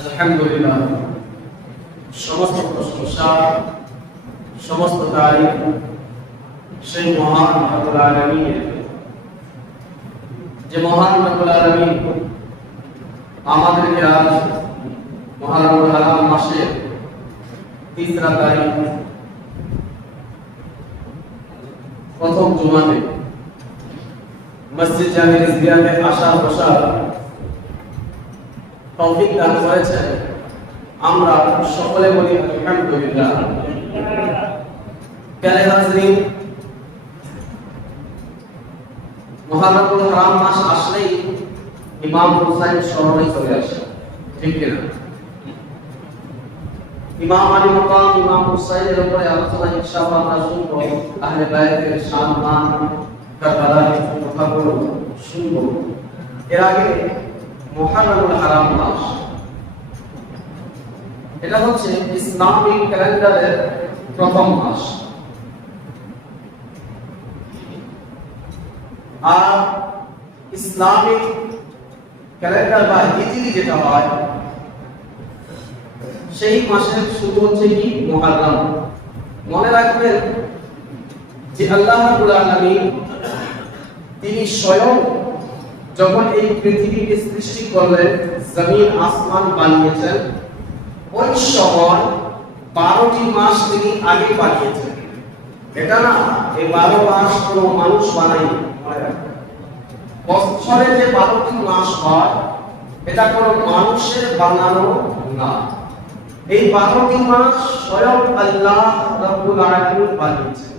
আলহামদুলিল্লাহ, সমস্ত প্রশংসা, সমস্ত তারিফ সেই মহান রব্বুল আলামিনের, যে মহান রব্বুল আলামিন আমাদেরকে আজ মুহররমুল হারাম মাসের ৩রা তারিখ প্রথম জুমাতে মসজিদ জামে রিজভিয়ানে আসা বসার তৌফিক দান করেছেন। আমরা সকলে বলি আলহামদুলিল্লাহ। প্যারে হাজরিন, মুহররমুল হারাম মাস আসলেই ইমাম হুসাইন স্মরণে চলে আসে, ঠিক কিনা? ইমাম আলী মাকাম ইমাম হুসাইনের উপরে আলোচনা ইনশাআল্লাহ আমরা শুনবো। আহলে বায়তের সম্মান, কারবালার কথাগুলো শুনবো। এর আগে মুহররমুল হারাম মাস, এটা হচ্ছে ইসলামিক ক্যালেন্ডারের প্রথম মাস। আর ইসলামিক ক্যালেন্ডার বা হিজরি যেটা হয়, সেই মাসের শুরু হচ্ছে কি মুহররম। মনে রাখবেন যে আল্লাহ রাব্বুল আলামিন তিনি স্বয়ং যখন এই পৃথিবীকে সৃষ্টি করলেন, জমিন আসমান বানিয়েছেন, ওই সময় 12টি মাস তিনি আগে বানিয়েছেন। এটা না, এই 12 মাস কোনো মানুষ বানায়নি। বছরে যে 12টি মাস হয়, এটা কোনো মানুষের বানানো না। এই 12টি মাস স্বয়ং আল্লাহ রাব্বুল আলামিন বানিয়েছেন।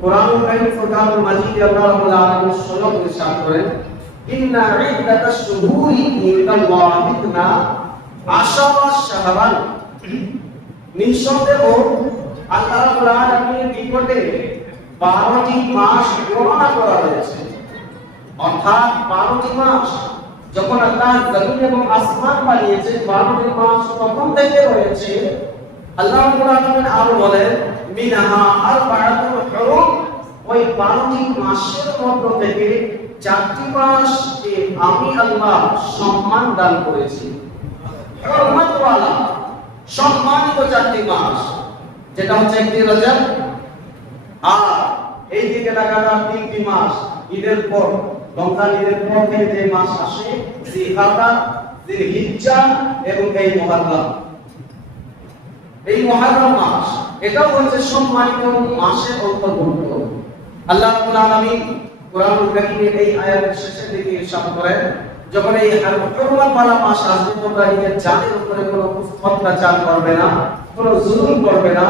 কোরআনুল কারীম ফুরকানুল মাজিদে আল্লাহ রাব্বুল আলামিন স্বয়ং ইরশাদ করেন, ইন্না ইদ্দাতাশ শুহুরি ইনদাল্লাহি ইসনা আশারা শাহরান। নিঃসন্দেহ আল্লাহ রাব্বুল আলামিনের নিকটে 12টি মাস গণনা করা হয়েছে। অর্থাৎ 12টি মাস যখন আল্লাহ জমিন এবং আসমান বানিয়েছে, 12টি মাস তখন থেকে রয়েছে। আল্লাহ রাব্বুল আলামিন আরো বলেন, মিনহা আরবাআতুল হুরুম। ওই 12টি মাসের মধ্য থেকে 4টি মাসকে আমি আল্লাহ সম্মান দান করেছি। হুরমাত ওয়ালা, সম্মানিত 4টি মাস, যেটা হচ্ছে একটি রজব, আর এই দিকে লাগাতার 3টি মাস ঈদের পর, রমজান ঈদের পর থেকে যে মাস আসে, জিলকাদা, জিলহিজ্জা এবং এই মুহররম। এই মুহররম মাস, এটাও হচ্ছে সম্মানিত মাসের অন্তর্ভুক্ত। আল্লাহ রাব্বুল আলামিন কোরআনুল কারীমের এই আয়াতের শেষের দিকে ইরশাদ করেন, যখন এই হুরমাত ওয়ালা মাস আসবে, তোমরা নিজের জানের উপরে কোনো অত্যাচার করবে না, কোনো জুলুম করবে না,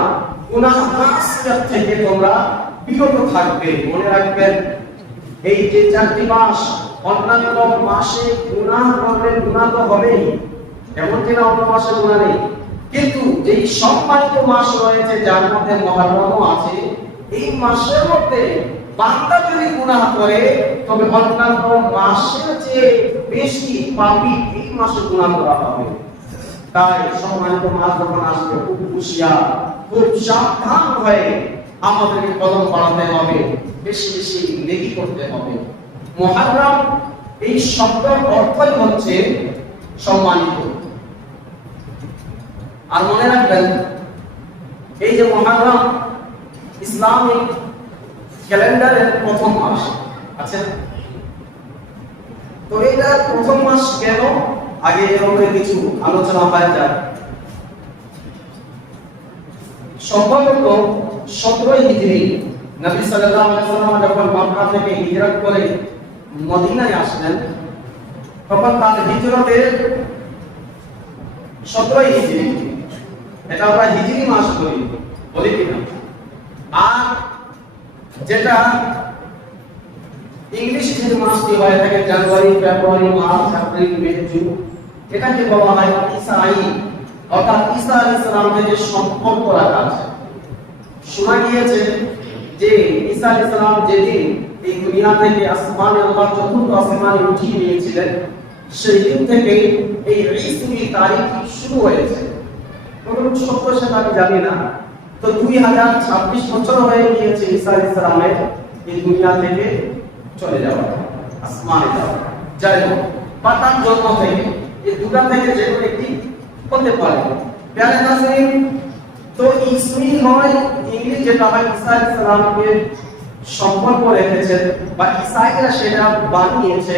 গুনাহ মাসিয়াত থেকে তোমরা বিরত থাকবে। মনে রাখবেন, এই যে 4টি মাস, অন্যান্য মাসে গুনাহ করলে গুনাহ তো হবেই, এমন যে না অন্য মাসে গুনাহ নেই। কিন্তু এই সম্মানিত মাস রয়েছে, যার মধ্যে মুহররমও আছে, এই মাসের মধ্যে বান্দা যদি গুনাহ করে, তবে অন্যান্য মাসের চেয়ে বেশি পাপী এই মাসে গুনাহ করা হবে। তাই সম্মানিত মাস যখন আসবে, খুব হুঁশিয়ার, খুব সাবধান হয়ে আমাদেরকে কদম বাড়াতে হবে, বেশি বেশি নেকি করতে হবে। মুহররম এই শব্দের অর্থই হচ্ছে সম্মানিত। আর মনে রাখবেন, এই যে মুহররম ইসলামিক ক্যালেন্ডারের প্রথম মাস আছে। তো এটা প্রথম মাস কেন, আগে এর উপরে কিছু আলোচনা হয়ে যায়। সম্ভবত 17 হিজরি নবী সাল্লাল্লাহু আলাইহি ওয়াসাল্লাম যখন মক্কা থেকে হিজরত করে মদিনায় আসলেন, তখন তার হিজরতের 17 হিজরি, এটা আমরা হিজরি মাস বলি কিনা। আর যেটা ইংলিশ যে মাসটি হয়ে থাকে, জানুয়ারি, ফেব্রুয়ারি, মার্চ, এপ্রিল, মে, জুন, এটাকে বলা হয় ঈসাই, অর্থাৎ ঈসা আলাইহিস সালাম থেকে সম্পর্ক রাখা আছে। শোনা গিয়েছে যে ঈসা আলাইহিস সালাম যেদিন এই দুনিয়া থেকে আসমানে আল্লাহ চতুর্থ আসমানে উঠিয়ে নিয়েছিলেন, সেই দিন থেকে এই ঈসুই তারিখ শুরু হয়েছে। কতটুকু সত্য সেটা আমি জানি না। তো 2026 বছর হয়ে গিয়েছে ঈসা আলাইহিস সালামের এই দুনিয়া থেকে চলে যাওয়া, আসমানে যাওয়া। যাই হোক, বা তার জন্ম থেকে এই দুটা থেকে যে কোনো একটি হতে পারে। প্যারে নাজরীন, তো ইসমি নয় ইংলিশ যেটা হয় ঈসা আলাইহিস সালামকে সম্পর্ক রেখেছেন বা ঈসাইরা সেটা বানিয়েছে।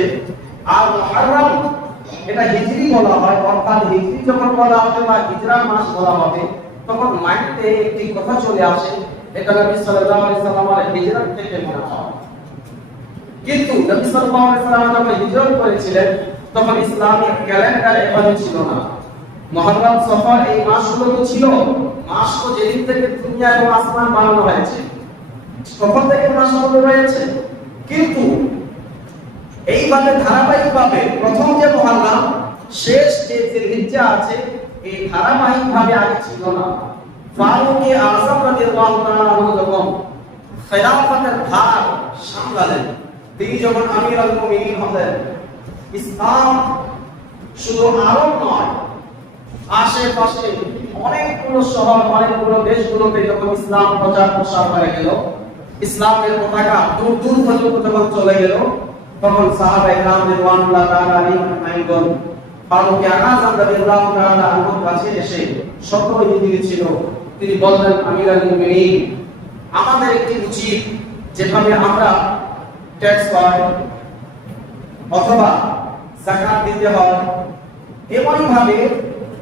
আর মুহররম এটা হিজরি বলা হয়, অর্থাৎ হিজরি যখন বলা হবে বা হিজরা মাস বলা হবে তখন মাইন্ডে একটি কথা চলে আসে, এটা নবী সাল্লাল্লাহু আলাইহি সাল্লামের হিজরত থেকে মনে হয়। কিন্তু নবী সাল্লাল্লাহু আলাইহি সাল্লাম যখন হিজরত করেছিলেন তখন ইসলামিক ক্যালেন্ডার এভাবে ছিল না। মুহররম, সফর এই মাসগুলো তো ছিল, মাস তো যেদিন থেকে দুনিয়া এবং আসমান বানানো হয়েছে তখন থেকে মাসগুলো রয়েছে। কিন্তু এইভাবে ধারাবাহিকভাবে প্রথম যে মুহররম, শেষ যে জিলহিজ্জা আছে, এই ধারাবাহিকভাবে আগে ছিল না। ফারুক আযম রাদিয়াল্লাহু তাআলা আনহু যখন খেলাফতের ভার সামলালেন, তিনি যখন আমিরুল মুমিনিন হলেন, ইসলাম শুধু আরব নয়, আশেপাশে অনেকগুলো শহর, অনেকগুলো দেশগুলোতে যখন ইসলাম প্রচার প্রসার হয়ে গেল, ইসলামের পতাকা দূর দূর পর্যন্ত যখন চলে গেল, তখন সাহাবায়ে কেরাম রাদিয়াল্লাহু তাআলা আলাইহিম ফারুক আযম রাদিয়াল্লাহু তাআলা আনহুর কাছে এসে 17 হিজরি ছিল, তিনি বললেন, আমিরুল মুমিনিন, আমাদের একটি উচিত যেভাবে আমরা ট্যাক্স হয় অথবা যাকাত দিতে হয়, এমনি ভাবে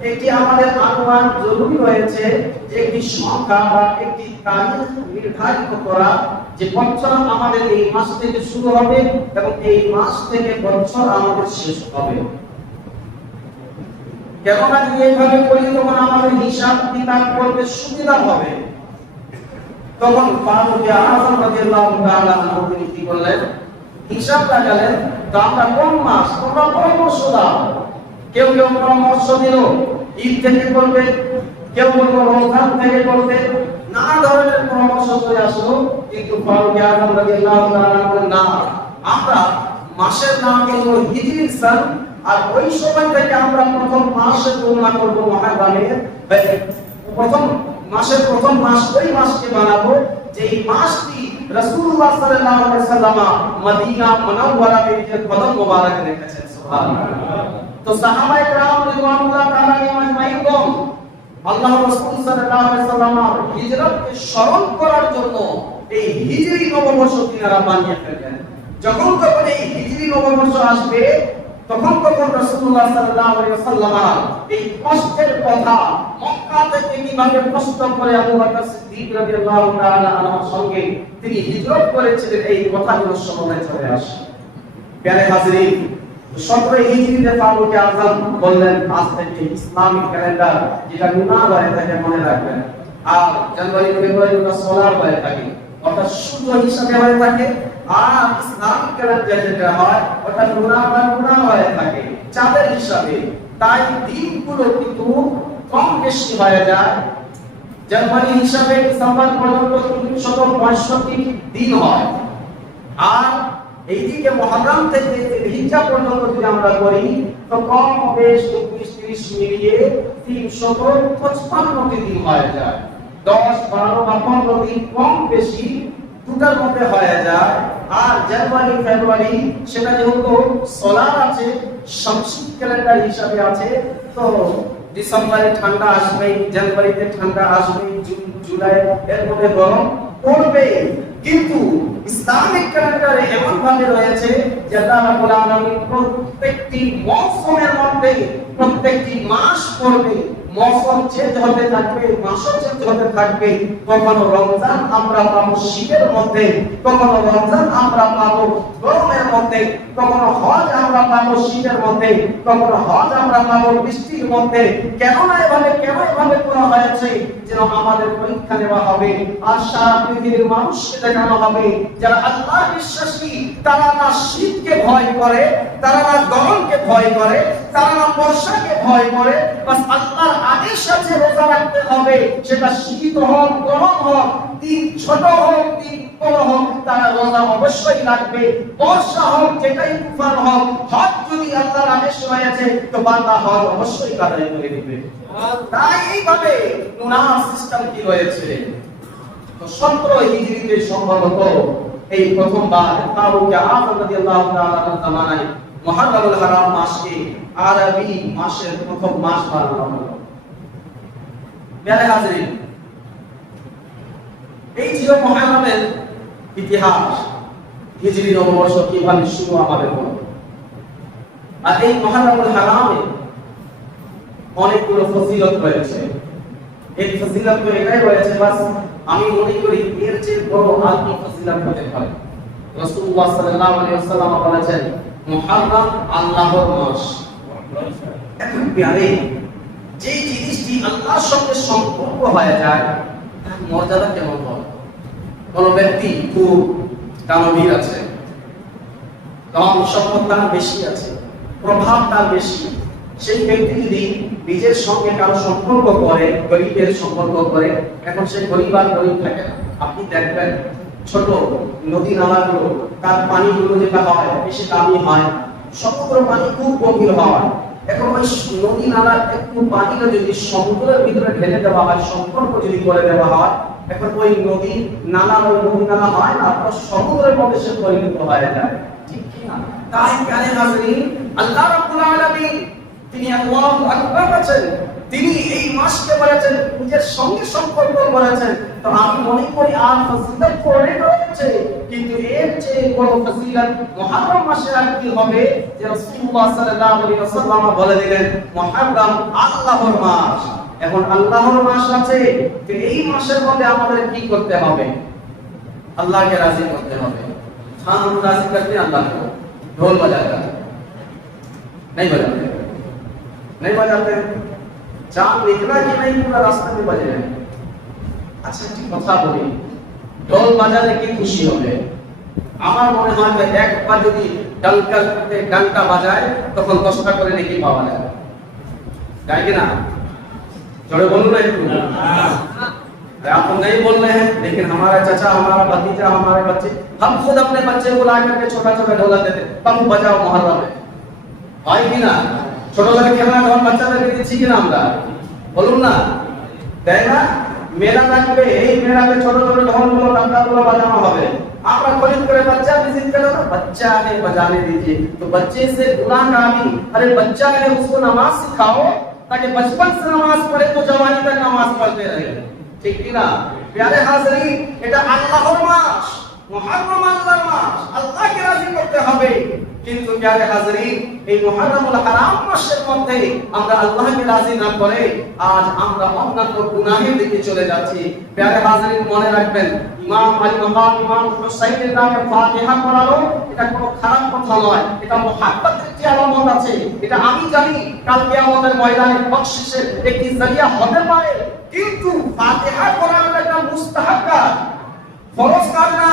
একটি আমাদের আনুমান জরুরি রয়েছে যে একটি সংখ্যা বা একটি তারিখ নির্ধারিত করা, যে বছর আমাদের এই মাস থেকে শুরু হবে এবং এই মাস থেকে বছর আমাদের শেষ হবে। কেননা যদি এইভাবে করি তখন আমাদের হিসাব কিতাব করতে সুবিধা হবে। তখন ফারুক আযম রাদিয়াল্লাহু তাআলা আনহু তিনি কি করলেন, হিসাব লাগালেন, তো আমরা কোন মাস, তোমরা পরামর্শ দাও। কেউ কেউ পরামর্শ দিল ঈদ থেকে করবে, কেউ বলল রমজান থেকে করবে, নানা ধরনের পরামর্শ চলে আসলো। কিন্তু ফারুক আযম রাদিয়াল্লাহু তাআলা বললেন, না, আমরা মাসের নাম করব হিজরি সন, আর ওই সময় থেকে আমরা প্রথম মাসের গণনা করব মুহররমের, প্রথম মাসের প্রথম মাস ওই মাসকে বানাবো যেই মাসটি রাসূলুল্লাহ সাল্লাল্লাহু আলাইহি ওয়াসাল্লাম মদিনা মুনাওয়ারাতে যে কদম মোবারক রেখেছেন। সুবহানাল্লাহ। তো সাহাবায়ে কেরাম রাদিয়াল্লাহু তাআলা আজমাইন আল্লাহ রাসূল সাল্লাল্লাহু আলাইহি ওয়াসাল্লাম হিজরতকে স্মরণ করার জন্য এই হিজরি নববর্ষ তিনারা বানিয়ে ফেললেন। যখন তখন এই হিজরি নববর্ষ আসবে তখন রাসূলুল্লাহ সাল্লাল্লাহু আলাইহি ওয়াসাল্লাম এই কষ্টের কথা মক্কা থেকে কিভাবে কষ্ট করে আবু বকর সিদ্দিক রাদিয়াল্লাহু তাআলা আনহুর সঙ্গে তিনি হিজরত করেছিলেন, এই কথাগুলো স্মরণে চলে আসে। প্যারে হাজরিন, 17 হিজরিতে ফারুক আযম বললেন, আজ থেকে ইসলামিক ক্যালেন্ডার যেটা লুনার হয়ে থাকে মনে রাখবেন, আর জানুয়ারি ফেব্রুয়ারি ওটা সোলার হয়ে থাকে, অর্থাৎ সূর্য হিসাবে হয়ে থাকে। আর ইসলামিক ক্যালেন্ডার যেটা হয় ওটা লুনার হয়ে থাকে চাঁদের হিসাবে। তাই দিনগুলো কিন্তু কম বেশি হয়ে যায়। জানুয়ারি হিসাবে ডিসেম্বর পর্যন্ত 365 দিন হয়, আর এইদিকে মুহররম থেকে জিলহিজ্জা পর্যন্ত যদি আমরা করি তো কম বেশ 29-30 মিলিয়ে 355 দিন হয়ে যায়। 10, 12 বা 15 দিন কম বেশি দুটার মধ্যে হয়ে যায়। আর জানুয়ারি ফেব্রুয়ারি সেটা যেহেতু সোলার আছে, শামসিক ক্যালেন্ডার হিসাবে আছে, তো ডিসেম্বরে ঠান্ডা আসবে, জানুয়ারিতে ঠান্ডা আসবে, জুন জুলাই এর মধ্যে গরম পড়বে। কিন্তু ইসলামিক ক্যালেন্ডারে এমন ভাবে রয়েছে যে আল্লাহ রাব্বুল আলামিন প্রত্যেকটি মৌসুমের মধ্যে প্রত্যেকটি মাস পড়বে, মৌসুম চেঞ্জ হতে থাকবে, মাসও চেঞ্জ হতে থাকবে। কখনো রমজান আমরা পাবো শীতের মধ্যে, কখনো রমজান আমরা পাবো গরমের মধ্যে, কখনো হজ আমরা পাবো শীতের মধ্যে, কখনো হজ আমরা পাবো বৃষ্টির মধ্যে। কেন এভাবে করা হয়েছে? যেন আমাদের পরীক্ষা নেওয়া হবে আর সারা পৃথিবীর মানুষকে দেখানো হবে যারা আল্লাহ বিশ্বাসী তারা না শীতকে ভয় করে, তারা না গরমকে ভয় করে, তারা না বর্ষাকে ভয় করে, বাস আল্লাহর আদেশ আছে রোজা রাখতে হবে, সেটা শীত হোক গরম হোক, দিন ছোট হোক দিন বড় হোক, তারা রোজা অবশ্যই রাখবে। বর্ষা হোক যেটাই তুফান হোক, হজ যদি আল্লাহর আদেশ হয়েছে তো বান্দা হজ অবশ্যই আদায় করে দিবে। তাই এইভাবে লুনার সিস্টেম কি রয়েছে। তো 17 হিজরিতে সম্ভবত এই প্রথমবার ফারুক আযম রাদিয়াল্লাহু তাআলা জামানায় মুহররমুল হারাম মাসকে আরবি মাসের প্রথম মাস বানানো হলো। প্যারে হাজির, এই ছিল মুহররমের ইতিহাস। হিজরি নববর্ষ কিভাবে শুরু আমাদের হলো। আর এই মুহররমুল হারামে অনেকগুলো ফজিলত রয়েছে। এই ফজিলত তো এটাই রয়েছে, বাস আমি মনে করি এর চেয়ে বড় আর কি ফজিলত হতে পারে। রাসূলুল্লাহ সাল্লাল্লাহু আলাইহি ওয়াসাল্লাম বলেছেন মুহররম আল্লাহর মাস। এখন প্যারে যে জিনিসটি আল্লাহর সঙ্গে সম্পর্ক হয়ে যায় তার মর্যাদা কেমন হয়। কোন ব্যক্তি খুব দানবীর আছে, ধন সম্পদ তার বেশি আছে, প্রভাব তার বেশি, সেই ব্যক্তি যদি নিজের সঙ্গে কারো সম্পর্ক করে, গরিবের সম্পর্ক করে, এখন সে গরিব আর গরিব থাকে না। আপনি দেখবেন ছোট নদী নালাগুলো তার পানিগুলো যেটা হয় বেশি দামি হয়, সমুদ্র পানি খুব গভীর হয়। এখন ওই নদী নালার একটু পানিটা যদি সমুদ্রের ভিতরে ঢেলে দেওয়া হয়, সম্পর্ক যদি করে দেওয়া হয়, এখন ওই নদী নালা হয় না, সমুদ্রের মধ্যে সে পরিণত হয়ে যায়। ঠিক কি না? তাই প্যারে হাজিরিন, আল্লাহ রাব্বুল আলামিন তিনি আল্লাহু আকবার আছেন, তিনি এই মাসকে বলেছেন নিজের সঙ্গে সম্পর্ক করেছেন। তো আমি মনে করি আর ফজিলত পরে রয়েছে, কিন্তু এর চেয়ে বড় ফজিলত মুহররম মাসে আর কি হবে যে রাসূলুল্লাহ সাল্লাল্লাহু আলাইহি ওয়াসাল্লাম বলে দিলেন মুহররম আল্লাহর মাস। এখন আল্লাহর মাস আছে, তো এই মাসের মধ্যে আমাদের কি করতে হবে? আল্লাহকে রাজি করতে হবে। हम राजी करते हैं अल्लाह को, ढोल बजाते हैं नहीं बजाते, चांद निकला कि नहीं पूरा रास्ते में बज रहे हैं। अच्छा ठीक কথা বলি, ঢোল বাজালে কি খুশি হবে? আমার মনে হয় যে একবার যদি ডাঙ্কা বাজায় তখন 10টা করে নাকি পাওয়া যায়, তাই কি না? जोड़े बोलो ना एक आप तो नहीं बोल रहे हैं, लेकिन हमारा चाचा, हमारा भतीजा, हमारे बच्चे, हम खुद अपने बच्चे को ला करके छोटा छोटा ढोला देते, तब बजाओ मुहर्रम में, হয় কি না? ছোটবেলায় খেলনা যখন বাচ্চাদেরকে দিচ্ছি কিনা আমরা, বলুন না, তাই না? মেলা লাগবে, এই মেলাতে ছোট ছোট ঢোলগুলো ডাঙ্গাগুলো বাজানো হবে, আমরা খরিদ করে बच्चा विजिट करो ना, बच्चा है बजाने दीजिए। तो बच्चे से गुनाह कामी, अरे बच्चा है उसको नमाज सिखाओ ताकि बचपन से नमाज पढ़े तो जवानी तक नमाज पढ़ते रहे। ঠিক কি না? প্যারে হাজিরিন, এটা আল্লাহর মাস, মুহররম আল্লাহর মাস, আল্লাহকে রাজি করতে হবে। কিন্তু প্যারে হাজিরিন, এই মুহররমুল হারাম মাসের মধ্যে আমরা আল্লাহকে রাজি না করে আজ আমরা অন্যান্য গুনাহের দিকে চলে যাচ্ছি। প্যারে হাজিরিন, মনে রাখবেন ইমাম আলী মাকাম ইমাম হুসাইনের নামে ফাতিহা পড়ানো এটা কোনো খারাপ কথা নয়, এটা মুহাব্বতের একটি আলামত আছে। এটা আমি জানি কাল কিয়ামতের ময়দানে বখশিশের একটি জরিয়া হতে পারে, কিন্তু ফাতিহা পড়ানোটা একটা মুস্তাহাব কাজ, ফরজ কাজ না।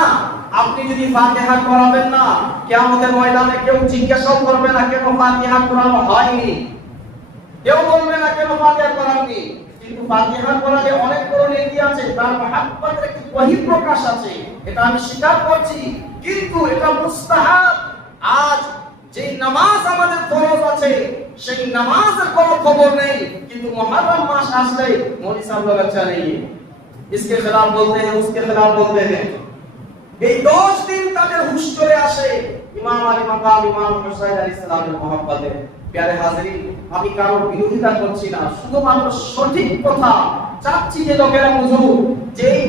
আপনি যদি ফাতিহা পড়াবেন না, কিয়ামতের ময়দানে কেউ জিজ্ঞাসা করবে না কেন ফাতিহা পড়ানো হয়নি, কেউ বলবে না কেন ফাতিহা পড়াননি। কিন্তু ফাতিহা পড়ালে অনেক বড় নেকি আছে, তার মুহাব্বতের একটি বহিঃপ্রকাশ আছে, এটা আমি স্বীকার করছি, কিন্তু এটা মুস্তাহাব। আজ যে নামাজ আমাদের ফরজ আছে সেই নামাজের কোনো খবর নেই, কিন্তু মুহররম মাস আসলে মৌলভী সাহেব লোग अच्छा नहीं है, इसके खिलाफ बोलते हैं, उसके खिलाफ बोलते हैं। এই 10 দিন তাদের হুঁশ চলে আসে ইমাম আলী মাকাম ইমাম হুসাইন আলাইহিস সালামের মহব্বতে। প্যারে হাজিরিন, আমি কারো বিরোধিতা করছি না, শুধুমাত্র সঠিক কথা চাচ্ছি যে লোকেরা বুঝুক যে এই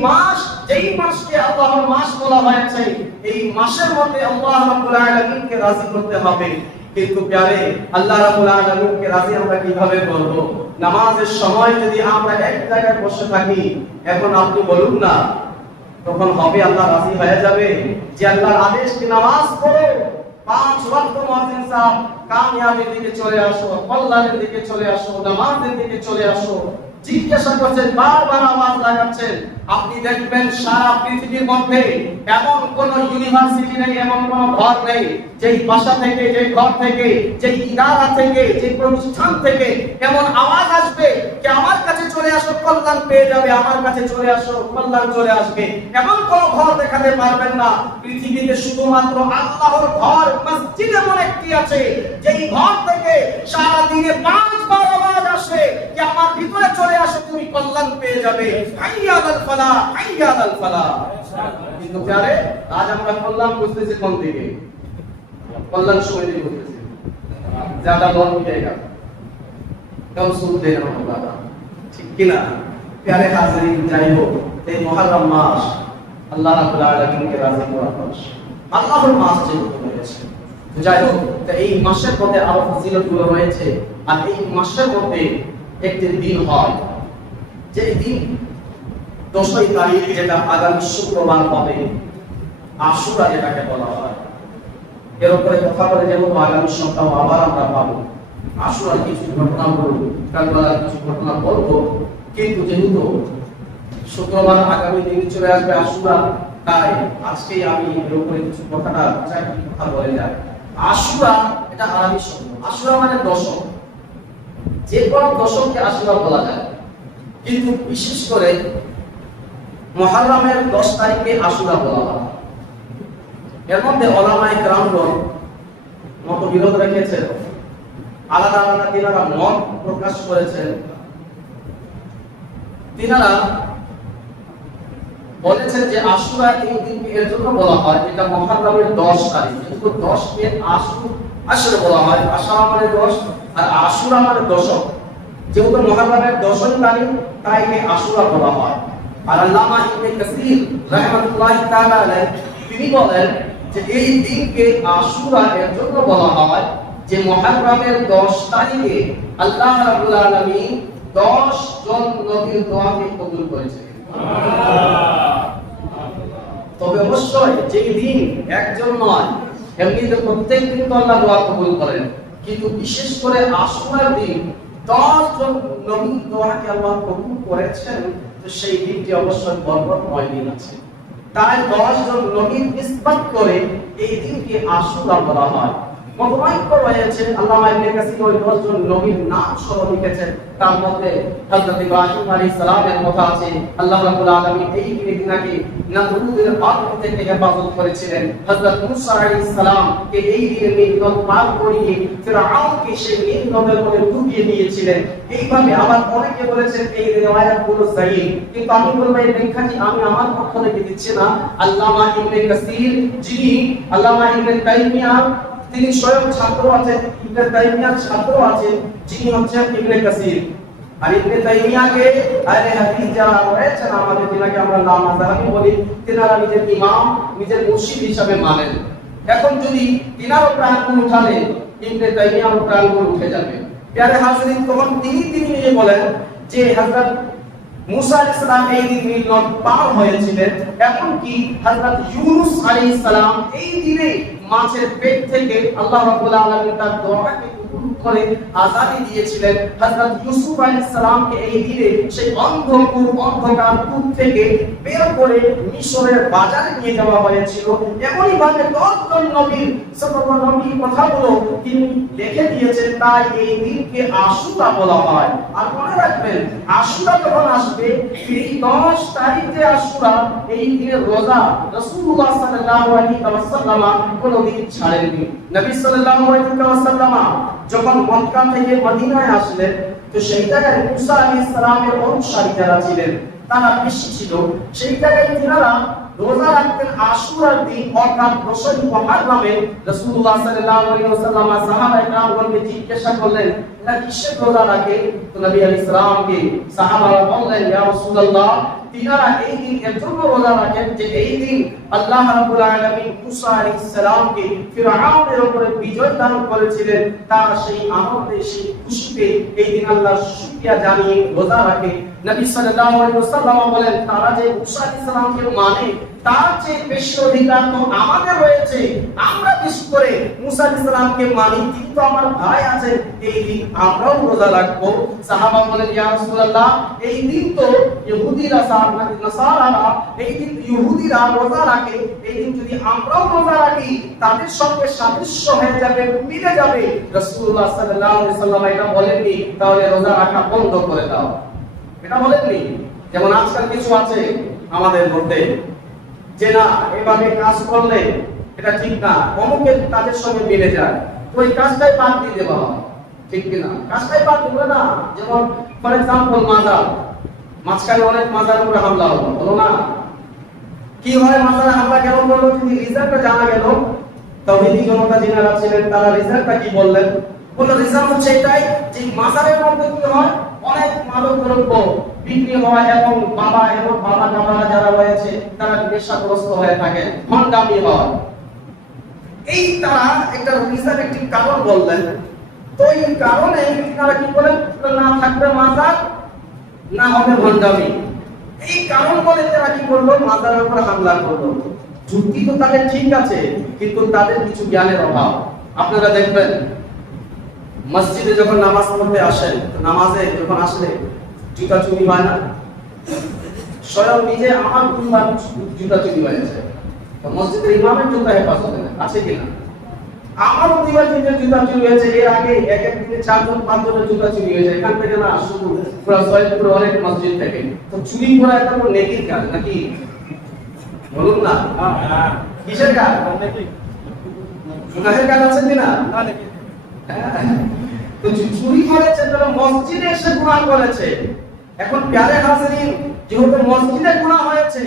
মাসকে আল্লাহর মাস বলা হয়েছে, এই মাসের মধ্যে আল্লাহ রাব্বুল আলামিনকে রাজি করতে হবে। কিন্তু প্যারে আল্লাহ রাব্বুল আলামিনকে রাজি আমরা কিভাবে করব? নামাজের সময় যদি আমরা এক জায়গায় বসে থাকি, এখন আপনি বলুন না, তখন হবে আল্লাহ রাজি হয়ে যাবে যে আল্লাহর আদেশ কি নামাজ পড়ো, 5 ওয়াক্ত মুয়াজ্জিন সাহেব কামিয়াবির দিকে চলে আসো, কল্যাণের দিকে চলে আসো, নামাজের দিকে চলে আসো, জিজ্ঞাসা করছেন, বারবার আওয়াজ লাগাচ্ছেন। আপনি দেখবেন সারা পৃথিবীর মধ্যে এমন কোন ইউনিভার্সিটি নেই, এমন কোন ঘর নেই যেই বাসা থেকে, যে ঘর থেকে, যে ইদারা থেকে, যে প্রতিষ্ঠান থেকে এমন আওয়াজ আসবে যে আমার কাছে চলে আসো কল্যাণ পেয়ে যাবে, আমার কাছে চলে আসো কল্যাণ চলে আসবে। এমন কোন ঘর দেখাতে পারবেন না। পৃথিবীতে শুধুমাত্র আল্লাহর ঘর মসজিদ এমন একটি আছে যেই ঘর থেকে সারা দিনে 5 বার আওয়াজ আসে যে আমার ভিতরে চলে আসো, তুমি কল্যাণ পেয়ে যাবে, হাইয়া আলাল ফালাহ, হাইয়া আলাল ফালাহ। কিন্তু প্যারে আজ আমরা কল্যাণ বুঝতেছি কোন দিকে? কল্যাণ সময় দিকে বুঝতেছি। ज्यादा लोन मिलेगा, कम सूद देना होगा, ठीक कि ना। प्यारे हाज़रीन, যাই হোক এই মুহররম মাস আল্লাহ রাব্বুল আলামিনকে রাজি করার মাস, আল্লাহর মাস যেহেতু হয়েছে, যাই হোক এই মাসের মধ্যে আরো ফজিলতগুলো রয়েছে। আর এই মাসের মধ্যে একটি দিন হয়, যে দিন 10ই তারিখ, যেটা আগামী শুক্রবার হবে, আশুরা যেটাকে বলা হয়। এর উপরে কথা বলে যেমন আগামী সপ্তাহ আবার আমরা পাবো আশুরার কিছু ঘটনা বলবো, কারবালার কিছু ঘটনা বলবো, কিন্তু যেহেতু শুক্রবার আগামী দিনে চলে আসবে আশুরা, তাই আজকেই আমি এর উপরে কিছু কথা বলে যাই। আশুরা এটা আরবি শব্দ, আশুরা মানে দশক, যে কোনো দশককে আশুরা বলা যায়, কিন্তু বিশেষ করে মুহররমের 10 তারিখে আশুরা বলা হয়। এর মধ্যে উলামায়ে কেরামগণ মতবিরোধ রেখেছেন, আলাদা আলাদা তিনারা মত প্রকাশ করেছেন। তিনারা বলেছেন যে আশুরা এই দিনকে এর জন্য বলা হয়, এটা মুহররমের 10 তারিখ, কিন্তু 10 কে আশুরা বলা হয়। আশুরা মানে 10 আর আশুরা মানে দশক, যেহেতু মুহররমের 10 তারিখ তাই একে আশুরা বলা হয়। আর আল্লামা ইবনে কাসির রাহমাতুল্লাহি তাআলা আলাইহি তিনি বলেন যে এই দিনকে আশুরা এর জন্য বলা হয় যে মুহররমের 10 তারিখে আল্লাহ রাব্বুল আলামিন 10 জন নবীর দোয়াকে কবুল করেছেন। তবে অবশ্যই যে দিন একজন নয়, এমনিতে প্রত্যেক দিন তো আল্লাহ দোয়া কবুল করেন, কিন্তু বিশেষ করে আশুরার দিন 10 জন নবীর দোয়াকে আল্লাহ কবুল করেছেন, তো সেই দিনটি অবশ্যই বরকতময় দিন আছে। তাই 10 জন নবীর নিসবত করে এই দিনকে আশুরা বলা হয়। মতবাক্য রয়েছে, আল্লামা ইবনে কাসির ওই 10 জন নবীর নাম সহ লিখেছেন। তার মধ্যে হযরত ইব্রাহিম আলাইহিস সালামের কথা আছে, আল্লাহ রাব্বুল আলামিন এই দিনটাকে নমরুদের আক্রমণ থেকে হেফাজত করেছিলেন। হযরত মুসা আলাইহিস সালাম কে এই দিনে নীল নদ পার করিয়ে ফিরআউনকে সেই নীল নদের মধ্যে ডুবিয়ে দিয়েছিলেন। এইভাবে আবার অনেকে বলেছেন এই রিওয়ায়াতগুলো সহিহ, কিন্তু আমি বলবো এই ব্যাখ্যাটি আমি আমার পক্ষ থেকে দিচ্ছি না। আল্লামা ইবনে কাসির, যিনি আল্লামা ইবনে তাইমিয়া, তিনি স্বয়ং ছাত্র আছেন, ইবনে তাইমিয়ার ছাত্র আছেন, যিনি হচ্ছেন ইবনে কাসির। আর ইবনে তাইমিয়াকে আহলে হাদিস যারা রয়েছেন আমাদের, যিনাকে আমরা লামা যাহাবি বলি, তিনারা নিজের ইমাম, নিজের মুর্শিদ হিসাবে মানেন। এখন যদি তিনারও প্রাণগুলো উঠালে ইবনে তাইমিয়ারও প্রাণগুলো উঠে যাবে। প্যারে হাজরিন, তখন তিনি নিজে বলেন যে হযরত মুসা আলাইহিস সালাম এই দিন নীল নদ পার হয়েছিলেন, এমনকি হযরত ইউনূস আলাইহিস সালাম এই দিনে মাছের পেট থেকে আল্লাহ রাব্বুল আলামিন তার দোয়াকে কবুল করে আযাদি দিয়েছিলেন। হযরত ইউসুফ আলাইহিস সালামকে এই দিনে সেই অন্ধকার কূপ থেকে বের করে মিশরের বাজারে নিয়ে যাওয়া হয়েছিল। এমনই ভাবে 10 জন নবীর সাল্লাল্লাহু আলাইহি কথাগুলো তিনি লিখে দিয়েছেন, তাই এই দিনকে আশুরা বলা হয়। আর মনে রাখবেন, আশুরা যখন আসবে, এই 10 তারিখে আশুরা, এই দিনের রোজা রাসূলুল্লাহ সাল্লাল্লাহু আলাইহি ওয়াসাল্লাম কোনদিন ছাড়েননি। নবী সাল্লাল্লাহু আলাইহি ওয়াসাল্লাম যখন মক্কা থেকে মদিনায় আসলেন, তো সেই জায়গায় মুসা আলাইহিস সালামের অনুসারী যারা ছিলেন তারা বেশি ছিল, সেই জায়গায় তিনারা রোজা রাখতেন আশুরার দিন, অর্থাৎ 10ই মুহররমে। রাসূলুল্লাহ সাল্লাল্লাহু আলাইহি ওয়াসাল্লাম সাহাবায়ে কেরামগণকে জিজ্ঞাসা করলেন, এরা কিসের রোজা রাখে? তো নবী আলাইহিস সালামকে সাহাবারা বললেন, ইয়া রাসূলুল্লাহ, তিনারা এই দিন এর জন্য রোজা রাখেন যে এই দিন আল্লাহ রাব্বুল আলামিন মুসা আলাইহিস সালামকে ফিরআউনের উপরে বিজয় দান করেছিলেন। তারা সেই আনন্দে, সেই খুশিতে এই দিন আল্লাহর শুকরিয়া জানিয়ে রোজা রাখে। নবী সাল্লাল্লাহু আলাইহি ওয়াসাল্লাম বলেন, তারা যে মুসা আলাইহিস সালামকে মানে, তার চেয়ে বেশি অধিকার তো আমাদের রয়েছে। আমরা বেশি করে মুসা আলাইহিস সালামকে মানি, কিন্তু আমার ভাই আছে, এই দিন আমরাও রোজা রাখবো। সাহাবা বলেন, ইয়া রাসূলুল্লাহ, এই দিন তো ইহুদিরা নাসারারা, এই দিন ইহুদিরা রোজা রাখে, এই দিন যদি আমরাও রোজা রাখি তাদের সঙ্গে সাদৃশ্য হয়ে যাবে, মিলে যাবে। রাসূলুল্লাহ সাল্লাল্লাহু আলাইহি ওয়াসাল্লাম এটা বলেননি, তাহলে রোজা রাখা বন্ধ করে দাও, এটা বলেননি। যেমন আজকাল কিছু আছে আমাদের মধ্যে যে না, এভাবে কাজ করলে এটা ঠিক না, অমুকের কাজের সঙ্গে মিলে যায়, ওই কাজটাই বাদ দিয়ে দেওয়া হয়, ঠিক কি না? কাজটাই বাদ দিবে না। যেমন ফর এক্সাম্পল মাজার, মাঝখানে অনেক মাজার উপরে হামলা হলো না, কি হয় মাজারে হামলা কেন করলো? যদি রিজনটা জানা গেল, তাওহীদি জনতা যিনারা ছিলেন তারা রিজনটা কি বললেন, বলে রিজন হচ্ছে এটাই যে মাজারের মধ্যে কি হয়, অনেক মাদক দ্রব্য বিক্রি হয় এবং বাবা কামারা যারা রয়েছে তারা নেশাগ্রস্ত হয়ে থাকে, ভণ্ডামি হয়। এই তারা একটা রিজন, একটি কারণ বললেন। তো এই কারণে তারা কি বলেন, না থাকবে মাজার, না হবে ভণ্ডামি। এই কারণ বলে তারা কি করলো, মাজারের উপর হামলা করলো। যুক্তি তো তাদের ঠিক আছে, কিন্তু তাদের কিছু জ্ঞানের অভাব। আপনারা দেখবেন মসজিদে যখন নামাজ পড়তে আসেন, নামাজে যখন আসলে জুতা চুরি হয় না? স্বয়ং নিজে আমার জুতা চুরি হয়েছে, তো মসজিদের ইমামের জুতা হেফাজত আছে কিনা? আমার দুইবার জুতা চুরি হয়েছে। এর আগে এক এক দিনে 4-5 জনের জুতা চুরি হয়েছে, এখান থেকে না, শুধু পুরো সৈয়দপুর অনেক মসজিদ থেকে। তো চুরি করা একটা নেকির কাজ নাকি? বলুন না, কিসের কাজ? গুনাহের কাজ আছে কিনা? তো চুরি করেছে, তারা মসজিদে এসে গুনাহ করেছে। এখন প্যারে হাজিরিন, যেহেতু মসজিদে গুনাহ হয়েছে,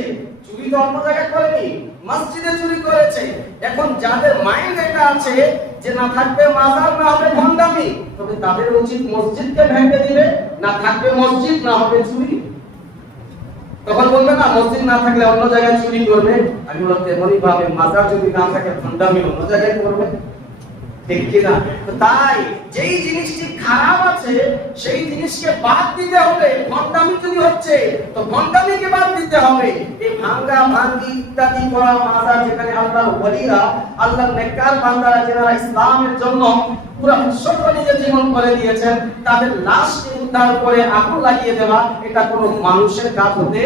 চুরি তো অন্য জায়গায় করেনি, মসজিদে চুরি করেছে। এখন যাদের মাইন্ড এটা আছে যে না থাকবে মাজার, না হবে ভণ্ডামি, তবে তাদের উচিত মসজিদকে ভেঙে দিবে, না থাকবে মসজিদ, না হবে চুরি। তখন বলবে না মসজিদ না থাকলে অন্য জায়গায় চুরি করবে। আমি বলতে এমনই ভাবে মাজার যদি না থাকে ভণ্ডামি অন্য জায়গায় করবে, ঠিক কিনা? তাই যেই জিনিসটি খারাপ আছে সেই জিনিসকে বাদ দিতে হবে। ভণ্ডামি যদি হচ্ছে তো ভণ্ডামিকে বাদ দিতে হবে। এই ভাঙ্গা ভাঙ্গি ইত্যাদি করা মাজার, যেখানে আল্লাহর ওলিরা, আল্লাহর নেককার বান্দারা যারা ইসলামের জন্য পুরো বিশ্বকে নিজের জীবন করে দিয়েছেন, তাদের লাশকে উদ্ধার করে আগুন লাগিয়ে দেওয়া, এটা কোনো মানুষের কাজ হতে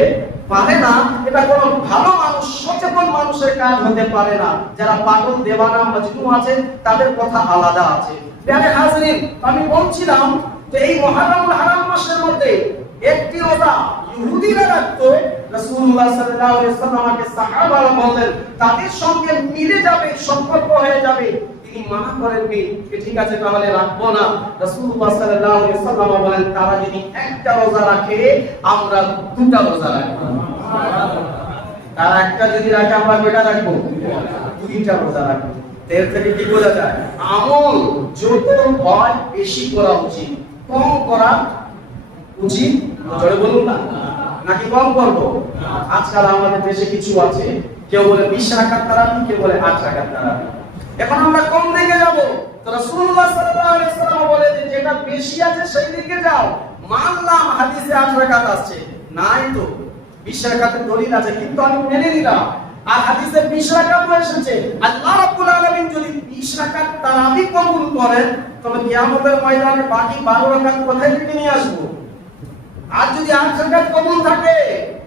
পারে না। এটা কোনো ভালো মানুষ, সচেতন মানুষের কাজ হতে পারে না। যারা পাগল দেওয়ানা মজনু আছে তাদের কথা আলাদা আছে। প্রিয় হাজিরিন, আমি বলছিলাম যে এই মুহররমুল হারাম মাসের মধ্যে একটি রোজা ইহুদিরা রাখতো। রাসূলুল্লাহ সাল্লাল্লাহু আলাইহি ওয়াসাল্লামকে সাহাবারা বললেন তাদের সঙ্গে মিলে যাবে, সম্পর্ক হয়ে যাবে। তিনি মানা করেননি যে ঠিক আছে তাহলে রাখবো না। রাসূলুল্লাহ সাল্লাল্লাহু আলাইহি ওয়াসাল্লাম বলেন তারা যদি একটা রোজা রাখে আমরা দুটো রোজা রাখবো। তারা একটা যদি রাখে আমরা কয়টা রাখবো? দুইটা রোজা রাখবো। এর থেকে কি বোঝা যায়? আমল যত হয় বেশি করা উচিত, কম করা উচিত জোরে বলুন না, নাকি কম করব? আজকাল আমাদের দেশে কিছু আছে, কেউ বলে 20 রাকাত তারাবি, কেউ বলে 8 রাকাত তারাবি। এখন আমরা কম দিকে যাব, তো রাসূলুল্লাহ সাল্লাল্লাহু আলাইহি ওয়াসাল্লাম বলে যে যেটা বেশি আছে সেই দিকে যাও। মানলাম হাদিসে 8 রাকাত আছে, নাই তো 20 রাকাতের দলিল আছে, কিন্তু আমি মেনে নিলাম। আর হাদিসে 20 রাকাত এসেছে। আল্লাহ রাব্বুল আলামিন যদি 20 রাকাত তারাবি কবুল করেন, তবে কিয়ামতের ময়দানে বাকি 12 রাকাত কোথায় থেকে নিয়ে আসবো? আর যদি 8 রাকাত কবুল থাকে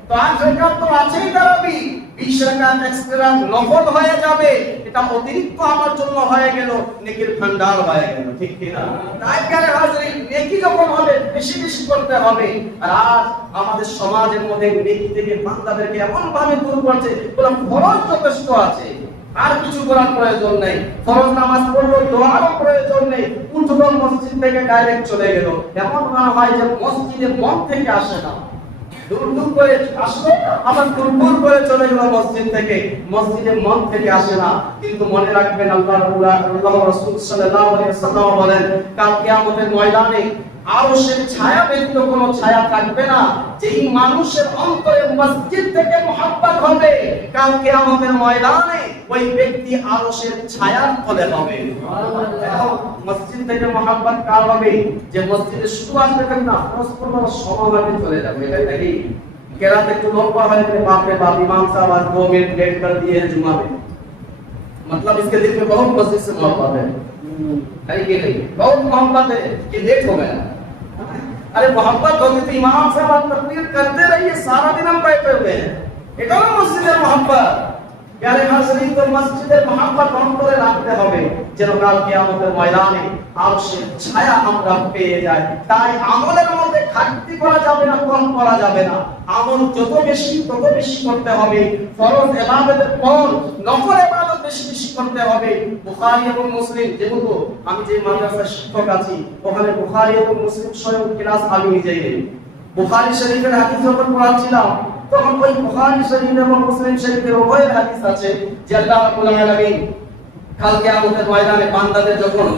তো 8 রাকাত তো আছেই তারাবি, 20 রাকাত এক্সট্রা নফল হয়ে যাবে। এটা অতিরিক্ত আমার জন্য হয়ে গেল, নেকির ভান্ডার হয়ে গেল, ঠিক কি না? তাই প্রিয় হাজিরিন, নেকি যখন হবে বেশি বেশি করতে হবে। আর আজ আমাদের সমাজের মধ্যে নেকি থেকে বান্দাদেরকে এমন ভাবে দূর করছে, বলে ফরজ যথেষ্ট আছে, আর কিছু করার প্রয়োজন নেই। ফরজ নামাজ পড়লো, দোয়ারও প্রয়োজন নেই। উঠলো মসজিদ থেকে ডাইরেক্ট চলে গেল। এমন মনে হয় যে মসজিদে মন থেকে আসে না, দূর দূর করে আসলো, আবার দূর করে চলে গেল মসজিদ থেকে। মসজিদে মন থেকে আসে না। কিন্তু মনে রাখবেন আল্লাহ রাসূল সাল্লাল্লাহু আলাইহি ওয়াসাল্লাম বলেন কাল কিয়ামতের ময়দানে আরশের ছায়া ব্যতীত কোনো ছায়া থাকবে না। যেই মানুষের অন্তরে মসজিদ থেকে মুহাব্বত হবে, কাল কিয়ামতের ময়দানে ওই ব্যক্তি আরশের ছায়ার তলে হবে। সুবহানাল্লাহ। মসজিদ থেকে মুহাব্বত কার হবে? যে মসজিদে শুধু আসবে না, পরস্পর সমাবেশে চলে যাবে। এটাই নাকি কেরাত একটু লম্বা হয়ে গেলে बाप रे बाप इमाम साहब आज 2 मिनट लेट कर दिए हैं जुमा में, मतलब इसके दिल में बहुत मस्जिद से मोहब्बत है कि नहीं? बहुत मोहब्बत है कि लेट हो गया। अरे मोहब्बत होती तो इमाम साहब तकरीर करते रहिए, सारा दिन हम बैठे हुए हैं। এটা না মসজিদের মোহব্বত। প্রিয় হাজিরিন, তো মসজিদের মোহব্বত অন্তরে রাখতে হবে যেন কাল কিয়ামতের ময়দানে আরশের ছায়া আমরা পেয়ে যাই। তাই আমলের মধ্যে ঘাটতি করা যাবে না, কম করা যাবে না। আমল যত বেশি তত বেশি করতে হবে। ফরজ ইবাদতের পর নফল ইবাদত বেশি বেশি করতে হবে। বুখারী এবং মুসলিম, যেহেতু আমি যে মাদ্রাসার শিক্ষক আছি ওখানে বুখারী এবং মুসলিম স্বয়ং ক্লাস আমি নিজেই নেই। বুখারী শরীফের হাদিস যখন পড়াচ্ছিলাম তখন ওই বুখারী শরীফ এবং মুসলিম শরীফের উভয়ের হাদিস আছে যে আল্লাহ রাব্বুল আলামিন কাল কিয়ামতের ময়দানে বান্দাদের যখন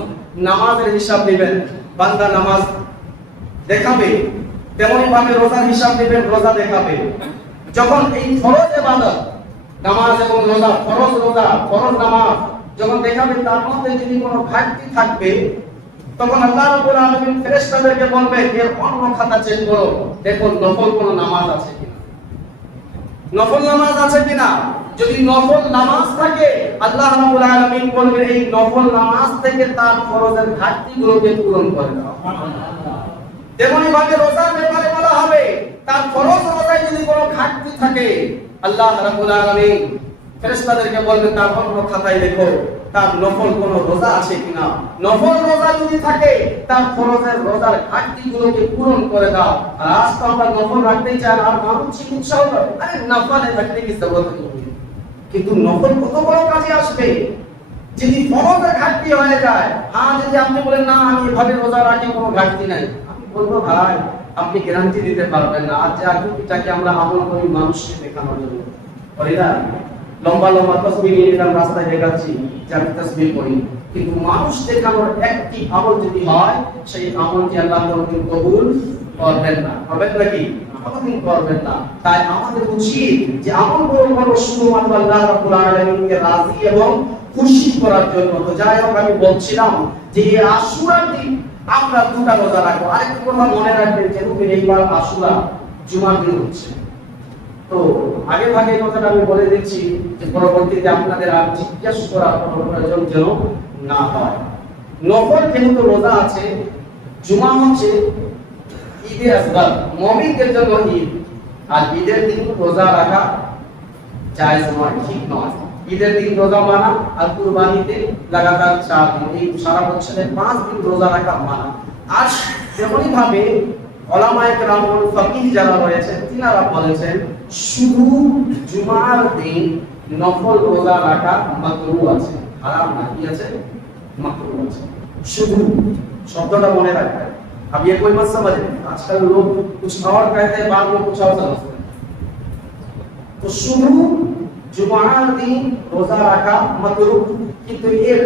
নামাজের হিসাব নেবেন, বান্দা নামাজ দেখাবে, তেমনি ভাবে রোজার হিসাব নেবেন, রোজা দেখাবে। যখন এই ফরজ ইবাদত নামাজ এবং রোজা, ফরজ রোজা, ফরজ নামাজ যখন দেখাবে, তার মধ্যে যদি কোনো ঘাটতি থাকবে, তখন আল্লাহ রাব্বুল আলামিন ফেরেশতাদেরকে বলবেন, এর অন্য খাতা চেক করো, দেখো নফল কোনো নামাজ আছে কিনা, নফল নামাজ আছে কিনা। যদি নফল নামাজ থাকে, আল্লাহ রাব্বুল আলামিন বলবেন, এই নফল নামাজ থেকে তার ফরজের ঘাটতিগুলোকে পূরণ করে দাও। তেমনি ভাবে রোজার ব্যাপারে বলা হবে, তার ফরজ রোজায় যদি কোনো ঘাটতি থাকে, আল্লাহ রাব্বুল আলামিন ফেরেশতাদেরকে বলবেন, তার অন্য খাতায় দেখো তার নফল কোনো রোজা আছে কিনা। নফল রোজা যদি থাকে, তার ফরজের রোজার ঘাটতিগুলোকে পূরণ করে দাও। আর আজ তো আমরা নফল রাখতেই চাই না, আর মানুষ চিকিৎসা হলো, আরে নফলে রাখতে কি জরুরত নেই। কিন্তু নফল কত বড় কাজে আসবে যদি ফরজের ঘাটতি হয়ে যায়। আর যদি আপনি বলেন না আমি এভাবে রোজা রাখি, কোনো ঘাটতি নাই, আমি বলবো ভাই আপনি গ্যারান্টি দিতে পারবেন না। আজ যে আকিদাটাকে আমরা আমল করি মানুষকে দেখানোর জন্য করি না, লম্বা লম্বা তাসবিহ নিয়ে আমরা রাস্তায় দেখাচ্ছি যে আমি তাসবিহ করি, কিন্তু মানুষ দেখানোর একটি আমল যদি হয়, সেই আমলটি আল্লাহ কোনদিন কবুল করবেন না। করবেন নাকি? কোনদিন করবেন না। তাই আমাদের উচিত যে আমলগুলো করব শুধুমাত্র আল্লাহ রাব্বুল আলামিনকে রাজি এবং খুশি করার জন্য। তো যাই হোক, আমি বলছিলাম যে এই আশুরার দিন আমরা দুটা রোজা রাখবো। আরেকটা কথা মনে রাখবেন, যেহেতু এইবার আশুরা জুমার দিন হচ্ছে, তো আগে ভাগে কথাটা আমি বলে দিচ্ছি যে পরবর্তীতে আপনাদের আর জিজ্ঞাসা করার কোনো প্রয়োজন যেন না হয়। নফল যেহেতু রোজা আছে, জুমা হচ্ছে ঈদে আসবার, মুমিনদের জন্য ঈদ, আর ঈদের দিন রোজা রাখা জায়েজ নয়, ঠিক নয়। ঈদের দিন রোজা মানা আর কুরবানিতে লাগাতার 4 দিন, এই সারা বছরে 5 দিন রোজা রাখা মানা। আর তেমনি ভাবে উলামায়ে কেরাম ও ফকিহ যারা রয়েছেন, তিনারা বলেছেন শুধু জুমার দিন নফল রোজা রাখা মাকরুহ আছে, হারাম না। কি আছে? মাকরুহ আছে। শুধু শব্দটা মনে রাখবেন। अब ये कोई मत समझे, आजकल लोग कुछ और कहते हैं, बाद में कुछ और समझते हैं। तो শুধু জুমার দিন রোজা রাখা মাকরুহ, কিন্তু এর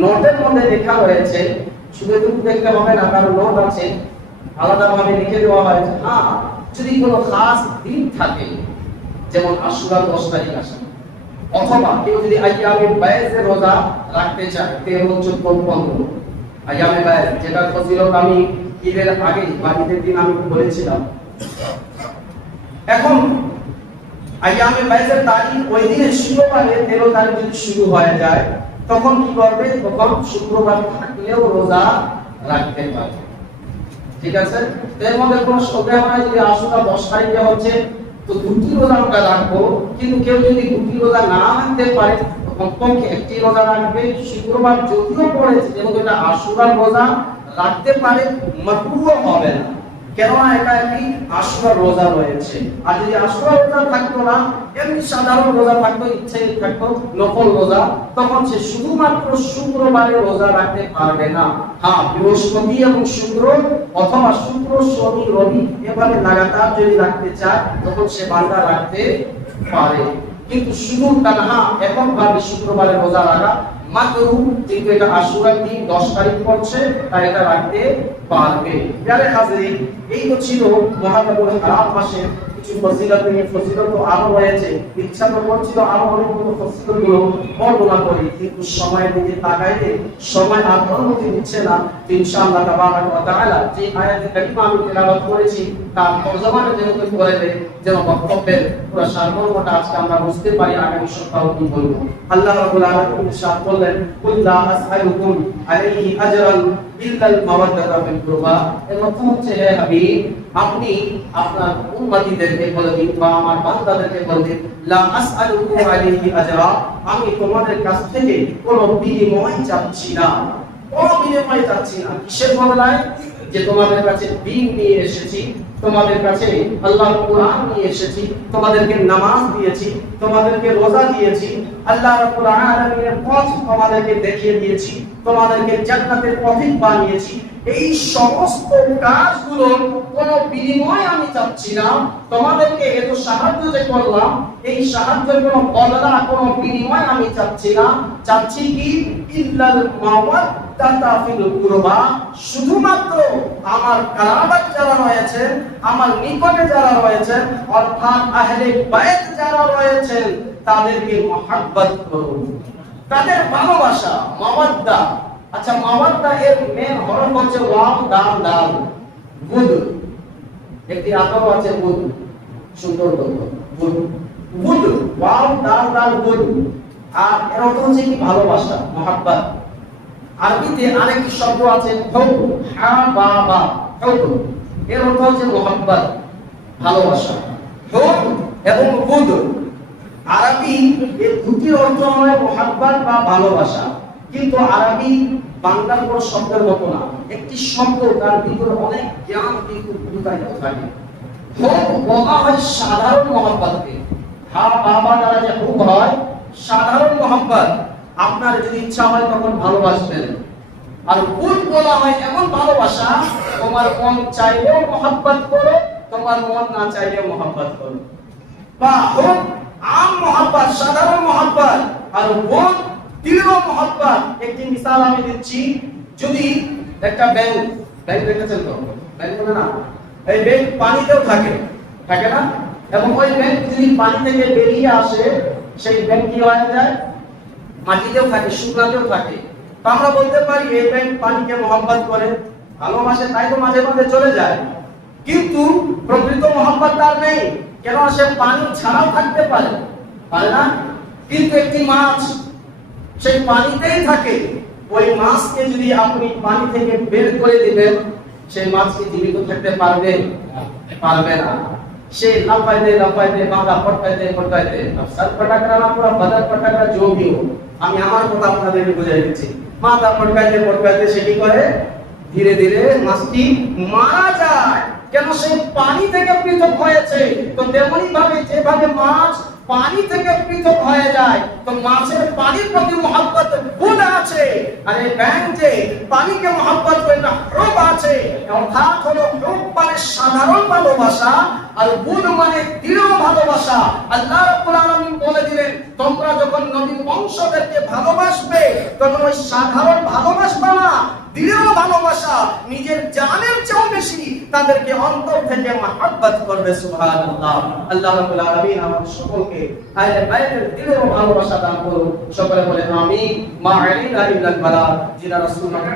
নোটের মধ্যে লেখা রয়েছে, শুধু এটুকু দেখতে হবে না, কারণ নোট আছে আলাদাভাবে লিখে দেওয়া হয়েছে। হ্যাঁ, যদি কোনো খাস দিন থাকে, যেমন আশুরা 10 তারিখ আসে, অথবা কেউ যদি আইয়ামে বায়েজের রোজা রাখতে চায়, 13, 14, 15 আইয়ামে বায়েজ, যেটা ফজিলত আমি ঈদের আগে বা ঈদের দিন আমি বলেছিলাম। এখন আইয়ামে বায়েজের তারিখ ওই দিনে শুক্রবারে 13 তারিখ যদি শুরু হয়ে যায়, তখন কি করবে? তখন শুক্রবার থাকলেও রোজা রাখতে পারবে। ঠিক আছে? এর মধ্যে কোনো সন্দেহ নাই, যদি আশুরা 10 তারিখে হচ্ছে, তো দুটি রোজা আমরা রাখবো। কিন্তু কেউ যদি দুটি রোজা না রাখতে পারে, কমপক্ষে একটি রোজা রাখবে। শুক্রবার যদিও পড়েছে, যেহেতু এটা আশুরার রোজা, রাখতে পারে, মাকরুহ হবে না, কেননা এটা একটি আশুরার রোজা রয়েছে। আর যদি আশুরার রোজা থাকতো না, এমনি সাধারণ রোজা থাকতো, ইচ্ছে থাকতো নফল রোজা, তখন সে শুধুমাত্র শুক্রবারে রোজা রাখতে পারবে না। হ্যাঁ, বৃহস্পতি এবং শুক্র, অথবা শুক্র, শনি, রবি এভাবে লাগাতার যদি রাখতে চায়, তখন সে বান্দা রাখতে পারে। কিন্তু শুধু তানহা এককভাবে শুক্রবারে রোজা রাখা মাকরুহ, কিন্তু এটা আশুরার দিন 10 তারিখ পড়ছে, তাই এটা রাখতে পারবে। প্রিয় হাজিরিন, এই তো ছিল মুহররমুল হারাম মাসে কিছু ফজিলত নিয়ে। ফজিলত আরো রয়েছে, ইচ্ছা তো করছিল আরো অনেকগুলো ফজিলতগুলো বর্ণনা করি, কিন্তু সময়ের দিকে তাকাইলে সময় আর অনুমতি দিচ্ছে না। ইনশাআল্লাহ তাবারাক ওয়া তাআলা যে আয়াতে কারিমা আমি তেলাওয়াত করেছি, তার তরজমাটা যেহেতু করে দেয়, যেন বক্তব্যের পুরো সারমর্মটা আজকে আমরা বুঝতে পারি, আগামী সপ্তাহে কি বলবো। আল্লাহ রাব্বুল আলামিন ইরশাদ করলেন, কুল লা আসআলুকুম আলাইহি আজরান ইল্লাল মাওয়াদ্দাতা ফিল কুরবা। এর অর্থ হচ্ছে, হে হাবিব, আপনি আপনার উম্মতিদেরকে বলে দিন বা আমার বান্দাদেরকে বলে দিন, লা আসআলুকুম আলাইহি আজরা, আমি তোমাদের কাছ থেকে কোনো বিনিময় চাচ্ছি না, কোনো বিনিময় চাচ্ছি না। কিসের বদলায়? যে তোমাদের কাছে দিন নিয়ে এসেছি, তোমাদের কাছে আল্লাহর কোরআন নিয়ে এসেছি, তোমাদেরকে নামাজ দিয়েছি, তোমাদেরকে রোজা দিয়েছি, আল্লাহ রাব্বুল আলামিনের পথ তোমাদেরকে দেখিয়ে দিয়েছি, তোমাদেরকে জান্নাতের পথিক বানিয়েছি। এই সমস্ত কাজগুলোর কোনো বিনিময় আমি চাচ্ছি না। তোমাদেরকে এত সাহায্য যে করলাম, এই সাহায্যের কোনো বদলা, কোনো বিনিময় আমি চাচ্ছি না। চাচ্ছি কি ইল্লাল মাওয়াদ্দাতা ফিল কুরবা, শুধুমাত্র আমার কারাবাত যারা রয়েছেন, আমার নিকটে যারা রয়েছেন, অর্থাৎ আহলে বাইত যারা রয়েছেন, তাদেরকে মহব্বত করুন, তাদের ভালোবাসা, মাওয়াদ্দা। আচ্ছা, মাওয়াদ্দা এর মেন হরফ হচ্ছে ওয়াও দাল দাল বুদ, একটি আতর আছে বুদ, সুন্দর বুদ, বুদ, ওয়াও দাল দাল বুদ। আর এর অর্থ হচ্ছে কি ভালোবাসা, মহব্বত। আরবিতে আরেকটি শব্দ আছে হুব, হা বা বা, হুব, এর অর্থ হচ্ছে মহব্বত, ভালোবাসা। হুব এবং বুদ, আরবি এর দুটি অর্থ হয় মহব্বত বা ভালোবাসা, কিন্তু আরবি বাংলার কোনো শব্দের মতো না। একটি শব্দ তার ভিতরে অনেক জ্ঞান কিন্তু লুকায়িত থাকে। হুব বলা হয় সাধারণ মহব্বতকে, হা বাবা দ্বারা যে হুব হয় সাধারণ মহব্বত, আপনার যদি ইচ্ছা হয় তখন ভালোবাসবেন। আর বুদ বলা হয় এমন ভালোবাসা, তোমার মন চাইলেও মহব্বত করো, তোমার মন না চাইলেও মহব্বত করো। বা হুব আম মহব্বত, সাধারণ মহব্বত, আর বুদ দৃঢ় মহব্বত। একটি মিসাল আমি দিচ্ছি, যদি একটা ব্যাঙ দেখেছেন তো, ব্যাঙ বলে না, এই ব্যাঙ পানিতেও থাকে, থাকে না? এবং ওই ব্যাঙ যদি পানি থেকে বেরিয়ে আসে, সেই ব্যাঙ কি হয়ে যায়? মাটিতেও থাকে, শুকনাতেও থাকে। তো আমরা বলতে পারি এই ব্যাঙ পানিকে মহব্বত করে, ভালোবাসে, তাই তো মাঝে মাঝে চলে যায়। কিন্তু প্রকৃত মহব্বত তার নেই, কেন? সে পানি ছাড়াও থাকতে পারে, পারে না? কিন্তু একটি মাছ সেই পানিতেই থাকে, ওই মাছকে যদি আপনি পানি থেকে বের করে দিবেন, সেই মাছ কি জীবিত থাকতে পারবে? পারবে না। সে লাফাইতে লাফাইতে, মাথা পটকাইতে, সব পটকারা না, পুরো বদন পটকারা जो भी हो, আমি আমার কথা আপনাদেরকে বুঝাই দিচ্ছি। মাথা পটকাইতে সে কি করে? ধীরে ধীরে মাছটি মারা যায়। কেন? সে পানি থেকে পৃথক হয়েছে। তো তেমনি ভাবে যেভাবে মাছ পানি থেকে পৃথক হয়ে যায়, তো মাছের পানির প্রতি মহব্বত বুদ আছে, আর এই ব্যাঙ যে পানিকে মহব্বত করে না, হুব আছে। অর্থাৎ হলো হুব মানে সাধারণ ভালোবাসা, আর বুদ মানে দৃঢ় ভালোবাসা। আল্লাহ রাব্বুল আলামিন বলে দিলেন, তোমরা যখন নবীর বংশদেরকে ভালোবাসবে, তখন ওই সাধারণ ভালোবাসবা না, দৃঢ় ভালোবাসা, নিজের জানের চেয়েও বেশি তাদেরকে অন্তর থেকে মহব্বত করবে। সুবহানাল্লাহ। আল্লাহ রাব্বুল আলামিন আমাদের সকলকে আহলে বাইতের দৃঢ় ভালোবাসা দান করুন। সকলে বলে আমিন। মা আলাইনা ইল্লাল বালাগ। জিনা রাসূলুল্লাহ